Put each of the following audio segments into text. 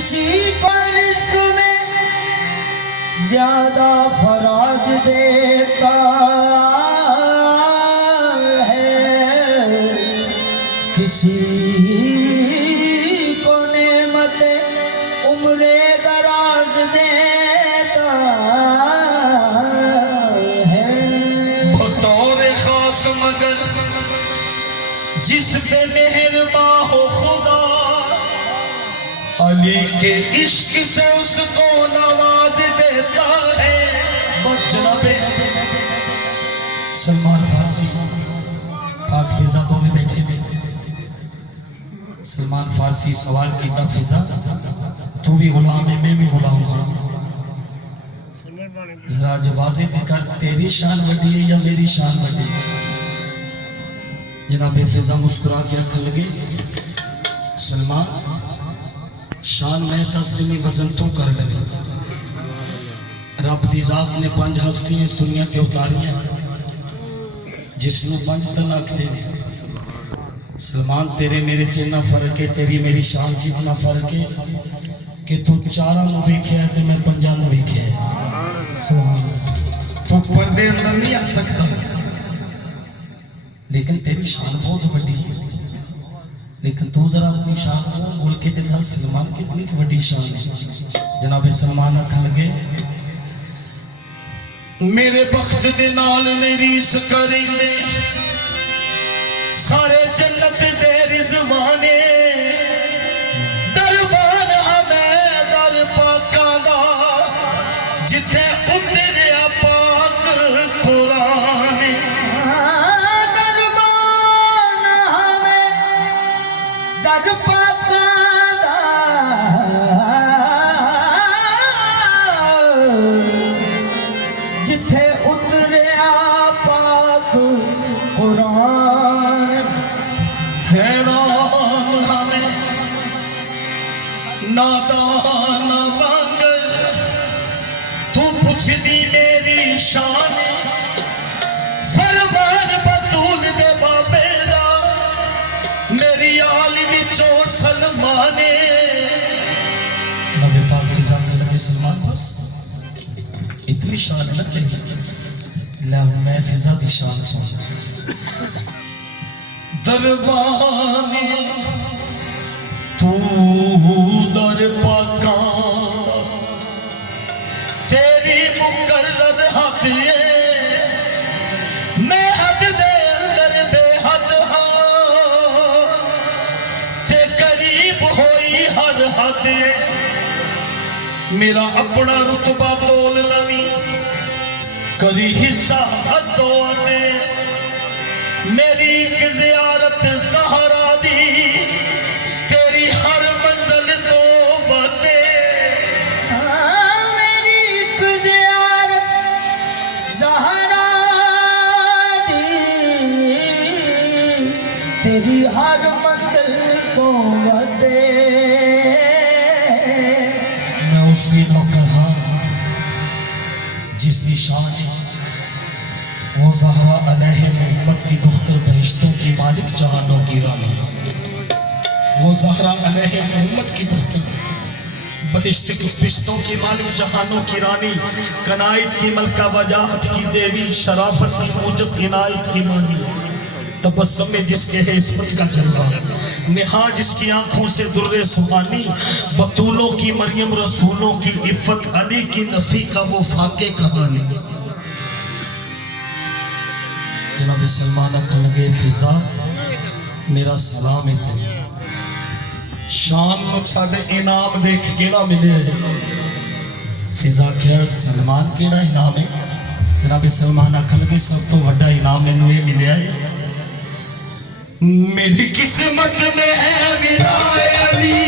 किसी को रिश्क में ज्यादा फराज देता है, किसी को नेमते उम्रे दराज देता है। बतौर खास मगर जिस पे मेहरबान हो खुदा, अली के इश्क से उसको नवाज देता है। जनाबे सलमान फारसी पाक फिजा को भी बैठे थे। सलमान फारसी सवाल किया, फिजा तू भी गुलाम है, मैं भी गुलाम हूँ, जरा जवाज़े कर, तेरी शान बड़ी है या मेरी शान बड़ी है? जनाब फिजा मुस्कुरा के आखन लगे, सलमान शान मैं दस दिन वजन तू कर लगे। रब दी जात ने 5 हस्तियां इस दुनिया ते उतारियां, जिसनों 5 तन आखते ने। सलमान तेरे मेरे च इन्ना फर्क है, तेरी मेरी शान च इतना फर्क है कि तू 4 नूं वेख्या ते मैं 5 नूं वेख्या। तू पर्दे अंदर नहीं आ सकता, लेकिन तेरी शान बहुत बड़ी है। लेकिन तू जरा अपनी शान को बोल के ते दस, सलमान कितनी बड़ी शान है। जनाब सलमान आखन लगे, मेरे बख्त दे नाल मेरी इस करेंदे सारे जन्नत दे रिजवाने। दरबान हमें दर पाकां दा जिथे उतरिया पाक कुरान। दरबान हमें दर पाकां दा जिथे उतरिया पाक कुरान। हैरान हमें नादान वांगर तू पुछदी मेरी शान। फरमान बतूल दे बाबे दा मेरी आल विचों सलमाने। नबी पाक फिजा के लगे, सलमान बस इतनी शान है ना तेरी, ला मैं फिजा की शान सुन। दरबाने तू दर पाका तेरी मुकर्रर हद है, मैं हद दे अंदर बेहद हाँ, ते करीब होई हर हद है। मेरा अपना रुतबा तोल लवी करी हिस्सा हदों दे। मेरी एक ज़ियारत ज़हरा दी तेरी हर मंजिल तो बाते। मेरी एक ज़ियारत ज़हरा दी तेरी हर मंजिल तो बाते। मैं उस भी नौकर हाँ जिसकी शान है वो ज़हरा अलैहि मोहम्मद की दुख्तर, बहिश्तों की मालिक, जहानों की रानी। वो ज़हरा अलैहि मोहम्मद की दुख्तर, बहिश्त की बिश्तों की मालिक, जहानों की रानी, कनाइत की मलका, वजाहत की देवी, शराफत की मूजब, इनायत की मानी, तबस्सुम में जिसके है इस्मत का जलवा, निहा जिसकी आंखों से दुर्रे सुहानी, बतूलों की मरियम, रसूलों की इफ़्फ़त, अली की नफी का वो फाके कहानी। जनाब सलमान आखन लगे, फिजा मेरा सलाम है तेरे, शान नु छड़ इनाम देख केड़ा मिले है। फिजा क्या सलमान केड़ा इनाम है? जनाब सलमान आखन लगे, सब तो बड़ा इनाम मैनू ये मिले है, मेरी किस्मत में है विलाए अली।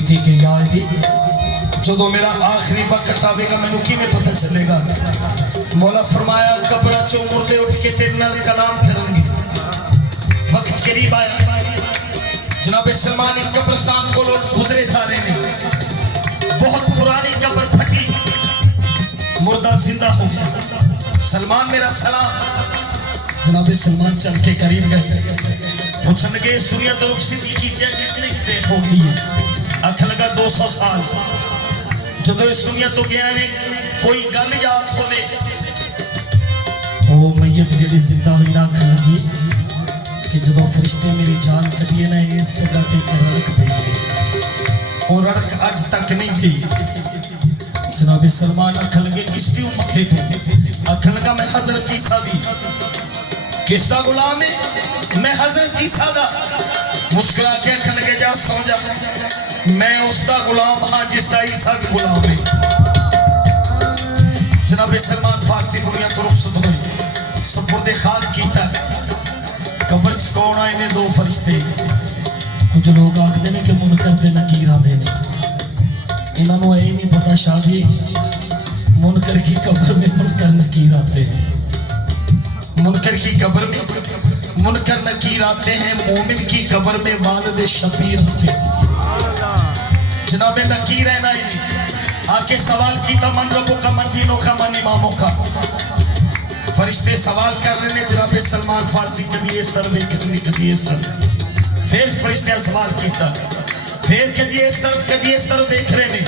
की कि या अली जो मेरा आखिरी वक्त आवेगा मैनू किवें पता चलेगा। मौला फरमाया कब्र चो मुर्दे उठ के तेरे नाल कलाम करेंगे। वक्त करीब आया, जनाबे सलमान इन कब्रिस्तान को गुजरे जा रहे हैं। बहुत पुरानी कब्र फटी, मुर्दा जिंदा हो गया। सलमान मेरा सलाम। जनाबे सलमान चल के करीब गए, पूछन लगे इस दुनिया तो रुखसती की कितनी देर हो गई है। आख लगा 200 साल। जो इस दुनिया तो गया ने कोई गल याद होवे ओ मैयत जेड़ी जिंदा हुई ना आखन लगी कि जो फरिश्ते मेरी जान कढ़िए ना इस जगह पे रड़क पई और रड़क अज तक नहीं गई। जनाबे सलमान आखन लगे किसदी उम्मत है तू? आखन लगा मैं हजरत ईसा दी। किसदा गुलाम है? मैं हजरत ईसा दा। मुस्कुरा के आखन लगे जा सो जा, मैं उसका गुलाम हाँ जिसका ईसा भी गुलाम है। जनाबे सलमान फारसी दुनिया तो रुखसत हुए, सुपुर्दे खाक कीता। कब्र च कौन आए ने? 2 फरिश्ते। कुछ लोग आखते ने कि मुनकर ते नकीर आंदे ने। इन्होंने ये नहीं पता शादी मुनकर की कब्र में मुनकर नकीर आते हैं। मुनकर की कब्र में मुनकर नकीर आते हैं। मोमिन की कब्र में वालिद शबीर आते हैं। जनाबे नकीर है ना आके सवाल किया मन रबो का मन दीनों का मन इमामों का। फरिश्ते सवाल कर रहे हैं जनाबे सलमान फारसी कदी इस तरफ कदी इस तरफ। फिर फरिश्ते सवाल किया, फिर कदी इस तरफ देख रहे हैं।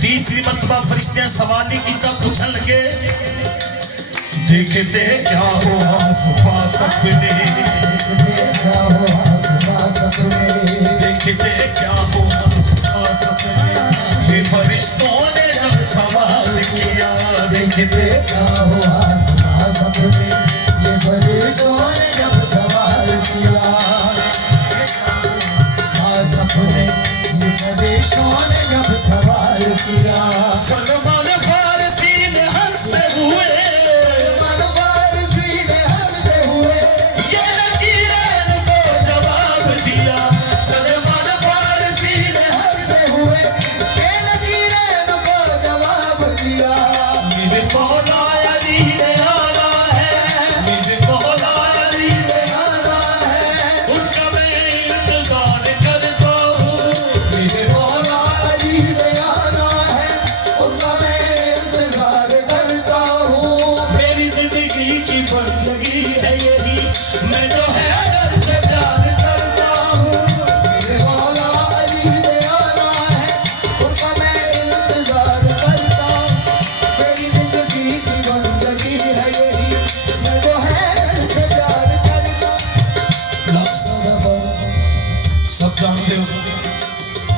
तीसरी मर्तबा फरिश्ते सवाल नहीं किया, पूछन लगे देखते क्या हो आस-पास अपने, देखते क्या हो आस-पास अपने। ये फरिश्तों ने जब सवाल किया, देखते क्या हो आस-पास अपने। ये फरिश्तों ने जब सवाल किया आस अपने, ये फरिश्तों ने जब सवाल किया। सलमान फारसी ने हंसते हुए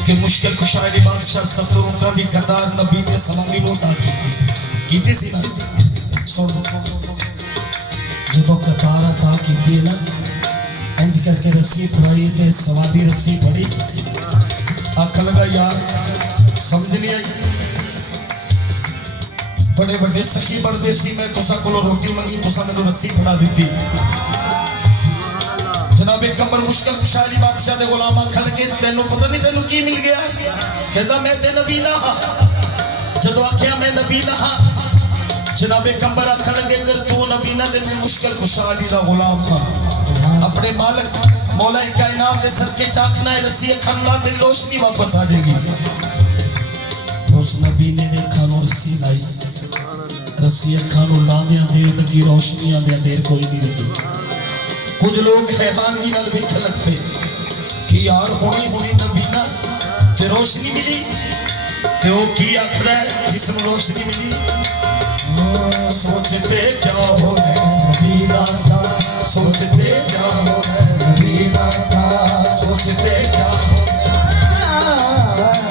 कि मुश्किल कुशायरी बादशाह सत्तरों की कतार नबी ने सलामी रोता की सी ना। सुन जो कतार अता की ना इंज करके रस्सी फड़ाई ते सवादी रस्सी फड़ी। आख लगा यार समझ नहीं आई। बड़े बड़े सखी बढ़ते सी, मैं तुसा को रोटी मंगी, तुसा मैनू रस्सी फड़ा दी। जनाबे कमर मुश्किल कुशायरी बादशाह दे गुलाम आखन लगे तेनू पता नहीं तेनू की मिल गया? कहता मैं ते नबी ना हाँ। जदों आख्या मैं नबी ना हाँ, जनाबे कमर आखन लगे अगर तू नबी ना ते मैं मुश्किल कुशायरी दा गुलाम हाँ। अपने मालिक मौला कायनात दे सर के चाकना है रस्सी अखन ला ते रोशनी वापस आ जाएगी। उस नबी ने देखा नो रस्सी लाई, रस्सी अखन लांदियां देर लगी, रोशनी आंदियां देर कोई नहीं लगी। कुछ लोग हैरानगी नाल वेखण लग पे कि यार हुणे हुणे नबीना ते रोशनी मिली ते ओ की आखदा है जिसनू रोशनी मिली। सोचते क्या हो नबीना दा, सोचते क्या हो नबीना दा, सोचते क्या हो,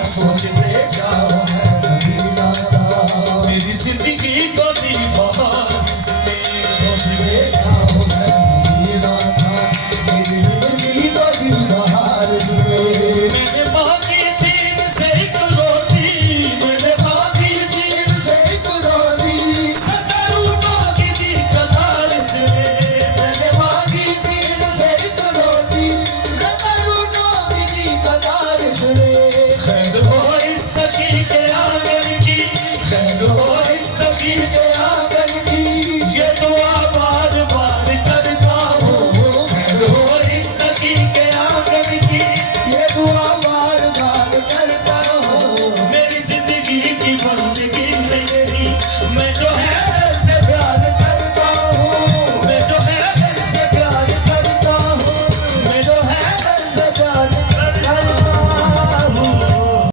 सोचते